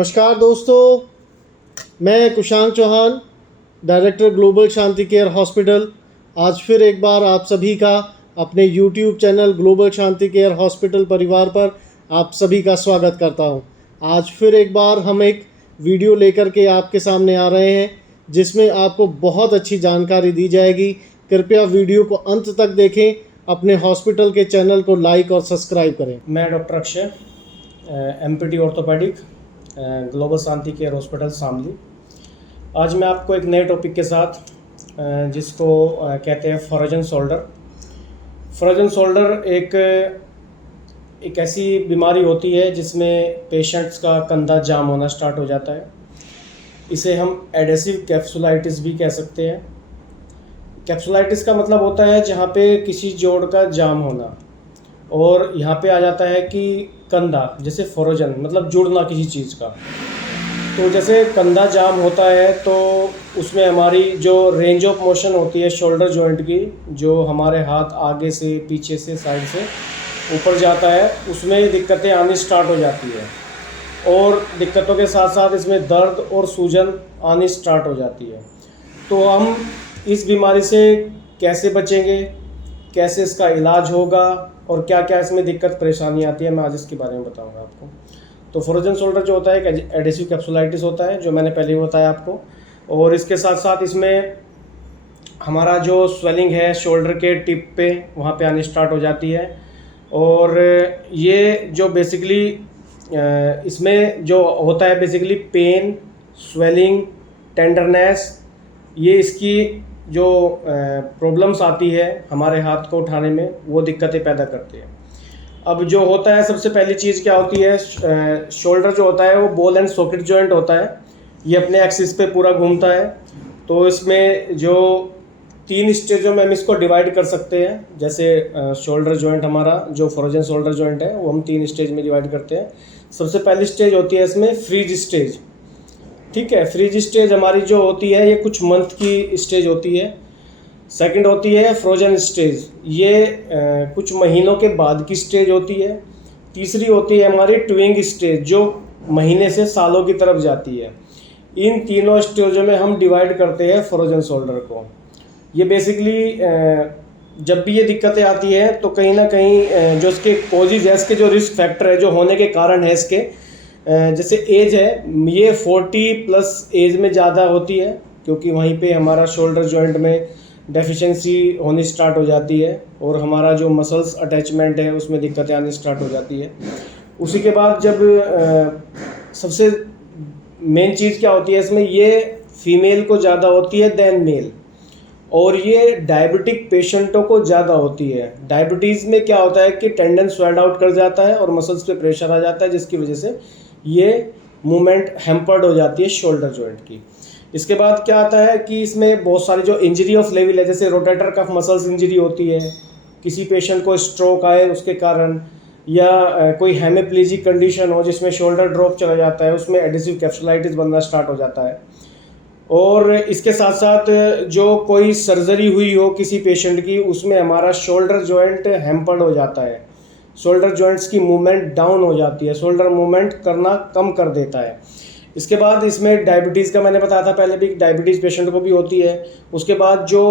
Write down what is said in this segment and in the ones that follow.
नमस्कार दोस्तों, मैं कुशांक Chauhan, director global Shanti care hospital. आज फिर एक बार आप सभी का अपने YouTube channel global Shanti care hospital परिवार पर आप सभी का स्वागत करता हूं। आज फिर एक बार हम एक वीडियो लेकर के आपके सामने आ रहे हैं जिसमें आपको बहुत अच्छी जानकारी दी जाएगी। कृपया वीडियो को अंत तक देखें, अपने हॉस्पिटल के चैनल को लाइक और सब्सक्राइब करें। मैं doctor Akshay, MPT orthopedic, global Shanti care hospital Shamli. आज मैं आपको एक नए टॉपिक के साथ जिसको कहते हैं फ्रोजन शोल्डर। फ्रोजन शोल्डर एक ऐसी बीमारी होती है जिसमें पेशेंट्स का कंधा जाम होना स्टार्ट हो जाता है। इसे हम एडेसिव कैप्सुलाइटिस भी कह सकते हैं। कैप्सुलाइटिस का मतलब होता है जहाँ पे किसी जोड़ का जाम होना, और यहाँ पे आ जाता है कि कंधा, जैसे फ्रोजन मतलब जुड़ना किसी चीज़ का। तो जैसे कंधा जाम होता है तो उसमें हमारी जो रेंज ऑफ मोशन होती है शोल्डर जॉइंट की, जो हमारे हाथ आगे से, पीछे से, साइड से ऊपर जाता है, उसमें दिक्कतें आनी स्टार्ट हो जाती है। और दिक्कतों के साथ साथ इसमें दर्द और सूजन आनी स्टार्ट हो जाती है। तो हम इस बीमारी से कैसे बचेंगे, कैसे इसका इलाज होगा और क्या क्या इसमें दिक्कत परेशानी आती है, मैं आज इसके बारे में बताऊंगा आपको। तो फ्रोजन शोल्डर जो होता है एक एडेसिव कैप्सुलाइटिस होता है, जो मैंने पहले ही बताया आपको। और इसके साथ साथ इसमें हमारा जो स्वेलिंग है शोल्डर के टिप पे, वहाँ पे आनी स्टार्ट हो जाती है। और ये जो बेसिकली इसमें जो होता है बेसिकली पेन, स्वेलिंग, टेंडरनेस, ये इसकी जो प्रॉब्लम्स आती है हमारे हाथ को उठाने में, वो दिक्कतें पैदा करती है। अब जो होता है सबसे पहली चीज़ क्या होती है, शोल्डर जो होता है वो बॉल एंड सॉकेट जॉइंट होता है। ये अपने एक्सिस पे पूरा घूमता है। तो इसमें जो 3 स्टेजों में हम इसको डिवाइड कर सकते हैं। जैसे शोल्डर जॉइंट हमारा जो फ्रोजन शोल्डर जॉइंट है वो हम 3 स्टेज में डिवाइड करते हैं। सबसे पहली स्टेज होती है इसमें फ्रीज स्टेज। ठीक है, फ्रीज स्टेज हमारी जो होती है ये कुछ मंथ की स्टेज होती है। सेकंड होती है फ्रोजन स्टेज, ये कुछ महीनों के बाद की स्टेज होती है। तीसरी होती है हमारी ट्विंग स्टेज, जो महीने से सालों की तरफ जाती है। इन तीनों स्टेजों में हम डिवाइड करते हैं फ्रोजन शोल्डर को। ये बेसिकली जब भी ये दिक्कतें आती हैं तो कहीं ना कहीं जो इसके कॉजेज है, इसके जो रिस्क फैक्टर है, जो होने के कारण है इसके, जैसे एज है, ये 40+ एज में ज़्यादा होती है, क्योंकि वहीं पे हमारा शोल्डर जॉइंट में डेफिशिएंसी होनी स्टार्ट हो जाती है और हमारा जो मसल्स अटैचमेंट है उसमें दिक्कतें आनी स्टार्ट हो जाती है। उसी के बाद जब सबसे मेन चीज़ क्या होती है इसमें, ये फीमेल को ज़्यादा होती है देन मेल, और ये डायबिटिक पेशेंटों को ज़्यादा होती है। डायबिटीज़ में क्या होता है कि टेंडन स्वेल्ड आउट कर जाता है और मसल्स पे प्रेशर आ जाता है, जिसकी वजह से ये मूवमेंट हैम्पर्ड हो जाती है शोल्डर जॉइंट की। इसके बाद क्या आता है कि इसमें बहुत सारी जो इंजरी ऑफ लेवल है, जैसे रोटेटर कफ मसल्स इंजरी होती है, किसी पेशेंट को स्ट्रोक आए उसके कारण, या कोई हेमिप्लीजिक कंडीशन हो जिसमें शोल्डर ड्रॉप चला जाता है, उसमें एडेसिव कैप्सुलाइटिस बनना स्टार्ट हो जाता है। और इसके साथ साथ जो कोई सर्जरी हुई हो किसी पेशेंट की, उसमें हमारा शोल्डर जॉइंट हैम्पर्ड हो जाता है, शोल्डर जॉइंट्स की मूवमेंट डाउन हो जाती है, शोल्डर मूवमेंट करना कम कर देता है। इसके बाद इसमें डायबिटीज़ का मैंने बताया था पहले भी, डायबिटीज़ पेशेंट को भी होती है। उसके बाद जो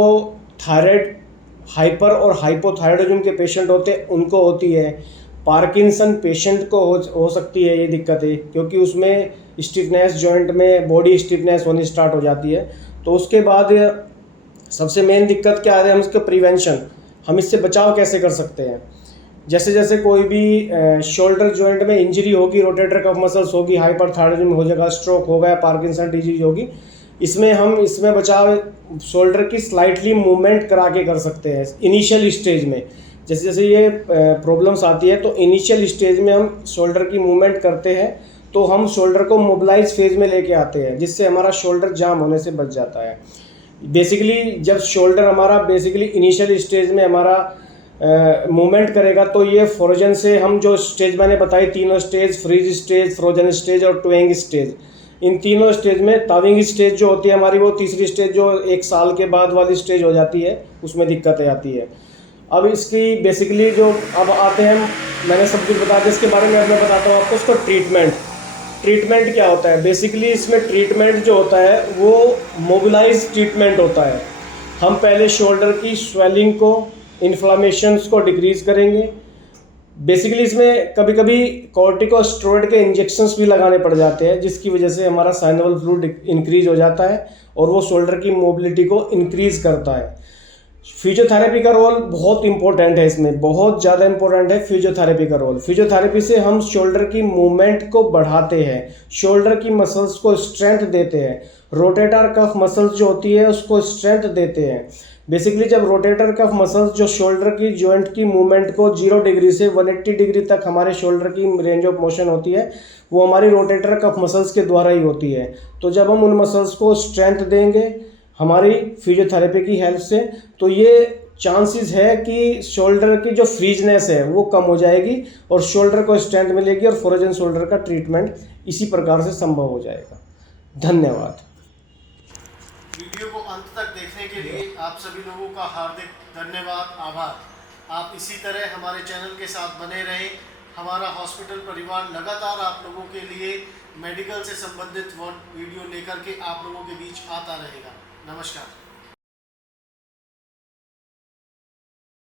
थायराइड, हाइपर और हाइपोथायरॉयडिज्म के पेशेंट होते हैं उनको होती है। पार्किंसन पेशेंट को हो सकती है ये दिक्कतें, क्योंकि उसमें स्टिफनेस, जॉइंट में बॉडी स्टिफनेस होनी स्टार्ट हो जाती है। तो उसके बाद सबसे मेन दिक्कत क्या है, हम इसका प्रिवेंशन, हम इससे बचाव कैसे कर सकते हैं। जैसे जैसे कोई भी शोल्डर जॉइंट में इंजरी होगी, रोटेटर कफ मसल्स होगी, हाइपरथायरॉयडिज्म हो जाएगा, स्ट्रोक होगा, पार्किंसन डिजीज होगी, इसमें बचाव शोल्डर की स्लाइटली मूवमेंट करा के कर सकते हैं इनिशियल स्टेज में। जैसे जैसे ये प्रॉब्लम्स आती है तो इनिशियल स्टेज में हम शोल्डर की मूवमेंट करते हैं, तो हम शोल्डर को मोबिलाइज फेज में लेके आते हैं, जिससे हमारा शोल्डर जाम होने से बच जाता है। बेसिकली जब शोल्डर हमारा बेसिकली इनिशियल स्टेज में हमारा मूवमेंट करेगा, तो ये फ्रोजन से हम जो स्टेज मैंने बताई, तीनों stage, freeze stage, frozen stage और ट्वेंग स्टेज, इन तीनों स्टेज में ताविंग स्टेज जो होती है हमारी, वो तीसरी स्टेज जो 1 साल के बाद वाली स्टेज हो जाती है, उसमें दिक्कतें आती है। अब इसकी बेसिकली जो अब आते हैं, मैंने सब कुछ बता दिया इसके बारे में, अब मैं बताता हूँ आपको इसको ट्रीटमेंट। ट्रीटमेंट क्या होता है? बेसिकली इसमें ट्रीटमेंट जो होता है वो मोबिलाइज ट्रीटमेंट होता है। हम पहले शोल्डर की स्वेलिंग को, इन्फ्लामेशंस को डिक्रीज़ करेंगे। बेसिकली इसमें कभी कभी कॉर्टिकोस्टेरॉइड के इंजेक्शंस भी लगाने पड़ जाते हैं, जिसकी वजह से हमारा साइनोवियल फ्लूइड इंक्रीज हो जाता है और वो शोल्डर की मोबिलिटी को इंक्रीज करता है। फिजियोथेरेपी का रोल बहुत इंपॉर्टेंट है, इसमें बहुत ज़्यादा इंपॉर्टेंट है फिजियोथेरेपी का रोल। फिजियोथेरेपी से हम शोल्डर की मूवमेंट को बढ़ाते हैं, शोल्डर की मसल्स को स्ट्रेंथ देते हैं, रोटेटर कफ मसल्स जो होती है उसको स्ट्रेंथ देते हैं। बेसिकली जब रोटेटर कफ मसल्स जो शोल्डर की जॉइंट की मूवमेंट को 0 डिग्री से 180 डिग्री तक हमारे शोल्डर की रेंज ऑफ मोशन होती है, वो हमारी रोटेटर कफ मसल्स के द्वारा ही होती है। तो जब हम उन मसल्स को स्ट्रेंथ देंगे हमारी फिजियोथेरेपी की हेल्प से, तो ये चांसेस है कि शोल्डर की जो फ्रीजनेस है वो कम हो जाएगी और शोल्डर को स्ट्रेंथ मिलेगी और फ्रोजन शोल्डर का ट्रीटमेंट इसी प्रकार से संभव हो जाएगा। धन्यवाद। वीडियो को अंत तक देखने के लिए आप सभी लोगों का हार्दिक धन्यवाद, आभार। आप इसी तरह हमारे चैनल के साथ बने रहें। हमारा हॉस्पिटल परिवार लगातार आप लोगों के लिए मेडिकल से संबंधित वीडियो लेकर के आप लोगों के बीच आता रहेगा। नमस्कार।